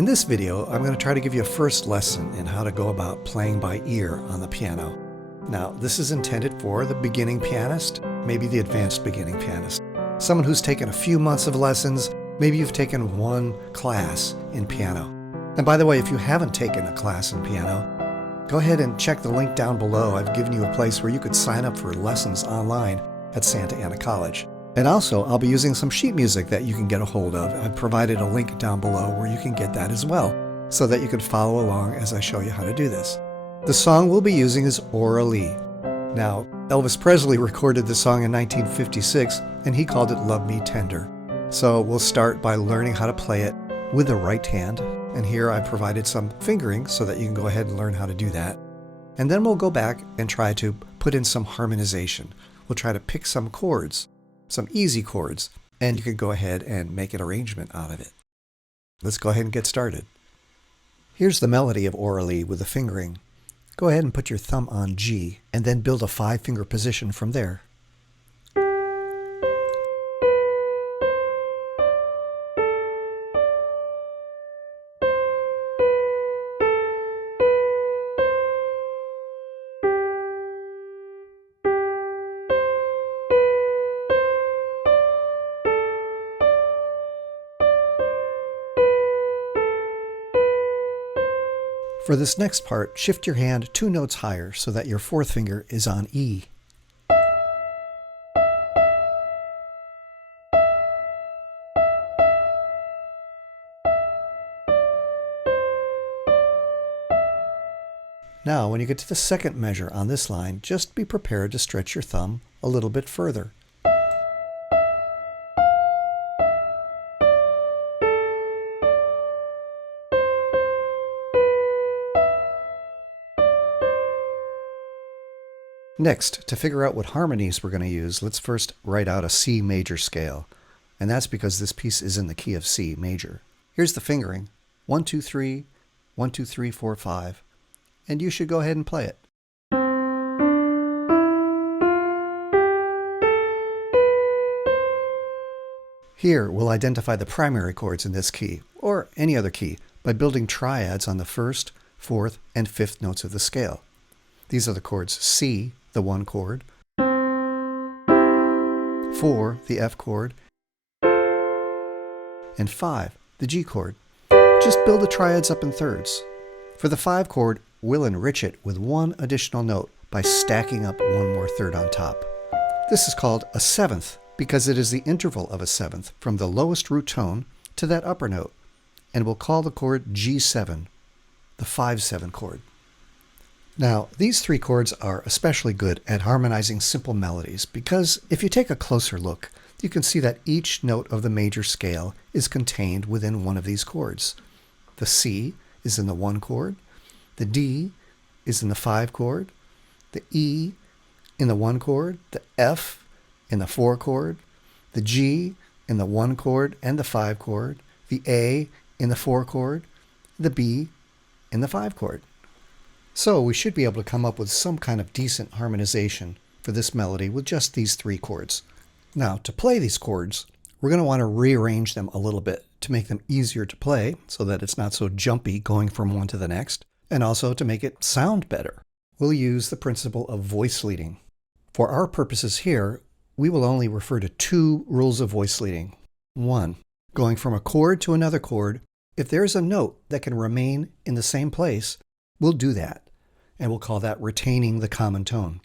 In this video, I'm going to try to give you a first lesson in how to go about playing by ear on the piano. Now, this is intended for the beginning pianist, maybe the advanced beginning pianist. Someone who's taken a few months of lessons, maybe you've taken one class in piano. And by the way, if you haven't taken a class in piano, go ahead and check the link down below. I've given you a place where you could sign up for lessons online at Santa Ana College. And also, I'll be using some sheet music that you can get a hold of. I've provided a link down below where you can get that as well, so that you can follow along as I show you how to do this. The song we'll be using is Orally. Now, Elvis Presley recorded the song in 1956, and he called it Love Me Tender. So we'll start by learning how to play it with the right hand. And here I've provided some fingering so that you can go ahead and learn how to do that. And then we'll go back and try to put in some harmonization. We'll try to pick some chords, some easy chords, and you can go ahead and make an arrangement out of it. Let's go ahead and get started. Here's the melody of Orally with the fingering. Go ahead and put your thumb on G and then build a 5-finger position from there. For this next part, shift your hand 2 notes higher so that your 4th finger is on E. Now, when you get to the second measure on this line, just be prepared to stretch your thumb a little bit further. Next, to figure out what harmonies we're going to use, let's first write out a C major scale. And that's because this piece is in the key of C major. Here's the fingering. 1, 2, 3, 1, 2, 3, 4, 5. And you should go ahead and play it. Here, we'll identify the primary chords in this key, or any other key, by building triads on the 1st, 4th, and 5th notes of the scale. These are the chords C, the 1 chord, 4, the F chord, and 5, the G chord. Just build the triads up in thirds. For the 5 chord, we'll enrich it with 1 additional note by stacking up 1 more third on top. This is called a 7th because it is the interval of a 7th from the lowest root tone to that upper note, and we'll call the chord G7, the 5/7 chord. Now, these 3 chords are especially good at harmonizing simple melodies because if you take a closer look, you can see that each note of the major scale is contained within one of these chords. The C is in the 1 chord, the D is in the 5 chord, the E in the 1 chord, the F in the 4 chord, the G in the 1 chord and the 5 chord, the A in the 4 chord, the B in the 5 chord. So we should be able to come up with some kind of decent harmonization for this melody with just these 3 chords. Now, to play these chords, we're going to want to rearrange them a little bit to make them easier to play so that it's not so jumpy going from one to the next, and also to make it sound better. We'll use the principle of voice leading. For our purposes here, we will only refer to 2 rules of voice leading. 1, going from a chord to another chord, if there's a note that can remain in the same place, we'll do that, and we'll call that retaining the common tone.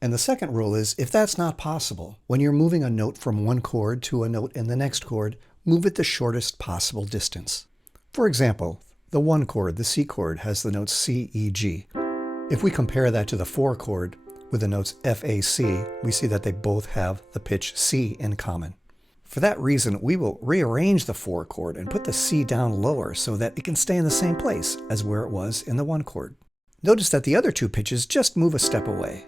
And the second rule is, if that's not possible, when you're moving a note from one chord to a note in the next chord, move it the shortest possible distance. For example, the 1 chord, the C chord, has the notes C, E, G. If we compare that to the 4 chord with the notes F, A, C, we see that they both have the pitch C in common. For that reason, we will rearrange the 4 chord and put the C down lower so that it can stay in the same place as where it was in the 1 chord. Notice that the other 2 pitches just move a step away.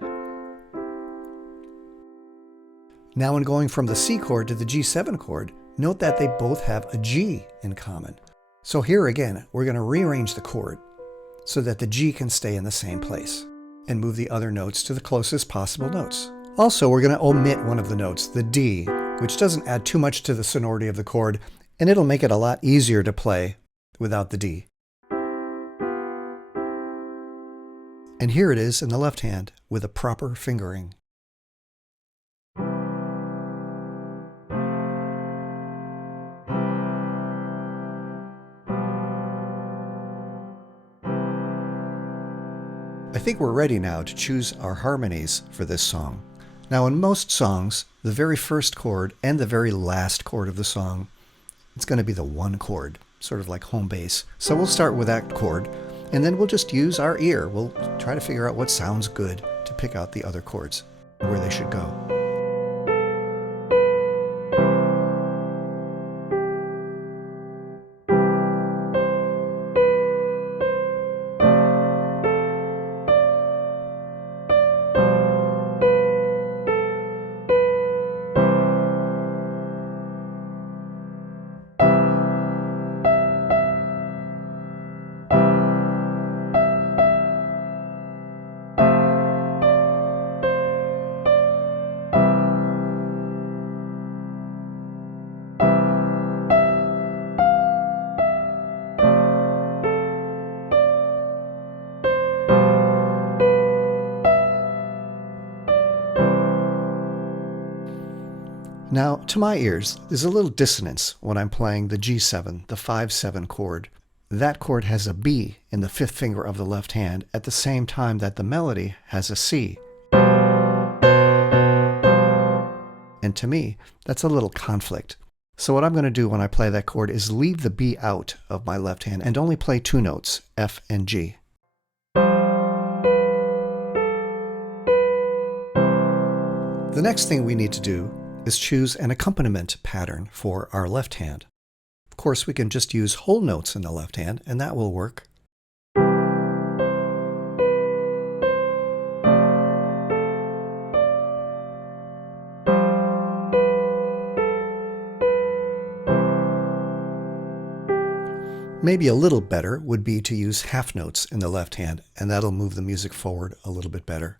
Now when going from the C chord to the G7 chord, note that they both have a G in common. So here again, we're going to rearrange the chord so that the G can stay in the same place and move the other notes to the closest possible notes. Also, we're going to omit one of the notes, the D, which doesn't add too much to the sonority of the chord, and it'll make it a lot easier to play without the D. And here it is in the left hand with a proper fingering. I think we're ready now to choose our harmonies for this song. Now, in most songs, the very first chord and the very last chord of the song, it's going to be the one chord, sort of like home bass. So we'll start with that chord, and then we'll just use our ear. We'll try to figure out what sounds good to pick out the other chords, where they should go. Now, to my ears, there's a little dissonance when I'm playing the G7, the 5-7 chord. That chord has a B in the fifth finger of the left hand at the same time that the melody has a C. And to me, that's a little conflict. So what I'm going to do when I play that chord is leave the B out of my left hand and only play two notes, F and G. The next thing we need to do is choose an accompaniment pattern for our left hand. Of course, we can just use whole notes in the left hand, and that will work. Maybe a little better would be to use half notes in the left hand, and that'll move the music forward a little bit better.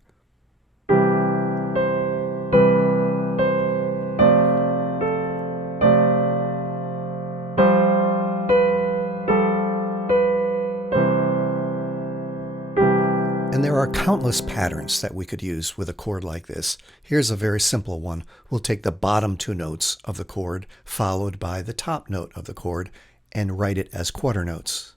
And there are countless patterns that we could use with a chord like this. Here's a very simple one. We'll take the bottom two notes of the chord, followed by the top note of the chord, and write it as quarter notes.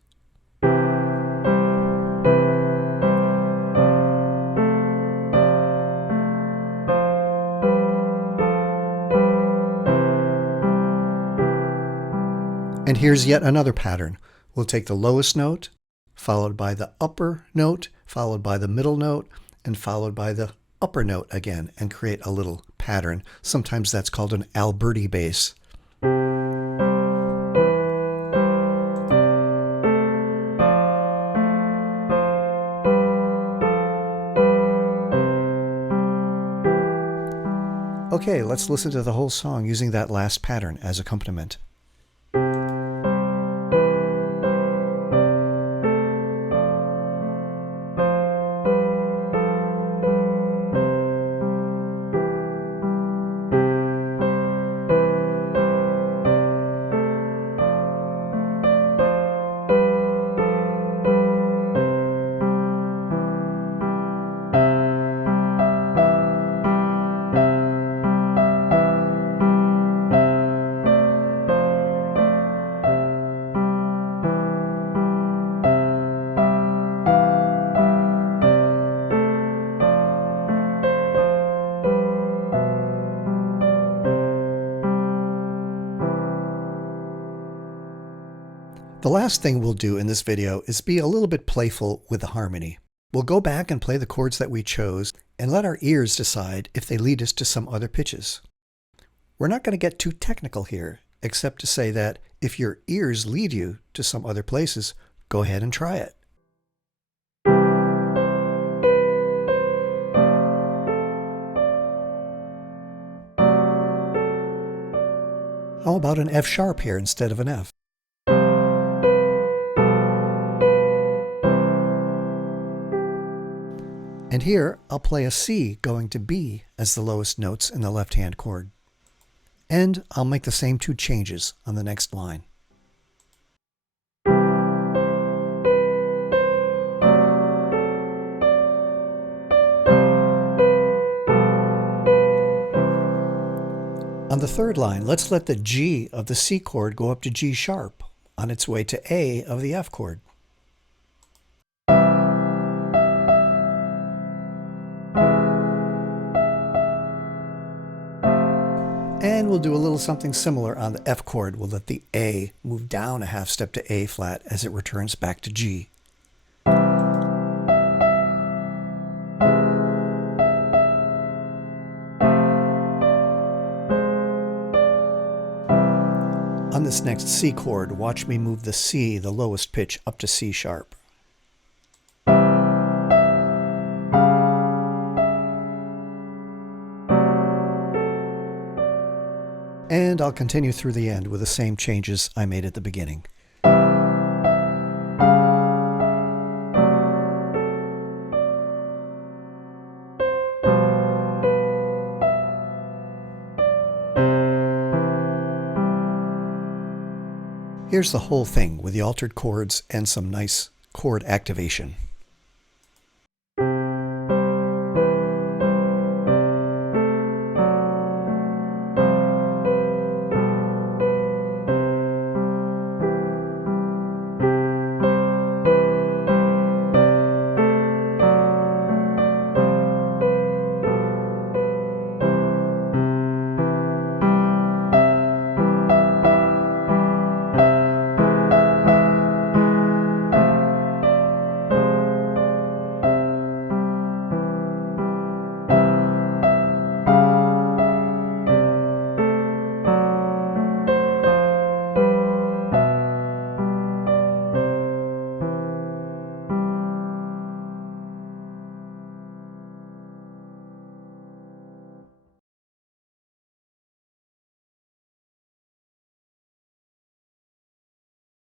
And here's yet another pattern. We'll take the lowest note, followed by the upper note, followed by the middle note, and followed by the upper note again, and create a little pattern. Sometimes that's called an Alberti bass. Okay, let's listen to the whole song using that last pattern as accompaniment. The last thing we'll do in this video is be a little bit playful with the harmony. We'll go back and play the chords that we chose and let our ears decide if they lead us to some other pitches. We're not going to get too technical here, except to say that if your ears lead you to some other places, go ahead and try it. How about an F sharp here instead of an F? And here, I'll play a C going to B as the lowest notes in the left-hand chord. And I'll make the same two changes on the next line. On the third line, let's let the G of the C chord go up to G sharp on its way to A of the F chord. And we'll do a little something similar on the F chord. We'll let the A move down a half step to A flat as it returns back to G. On this next C chord, watch me move the C, the lowest pitch, up to C sharp. And I'll continue through the end with the same changes I made at the beginning. Here's the whole thing with the altered chords and some nice chord activation.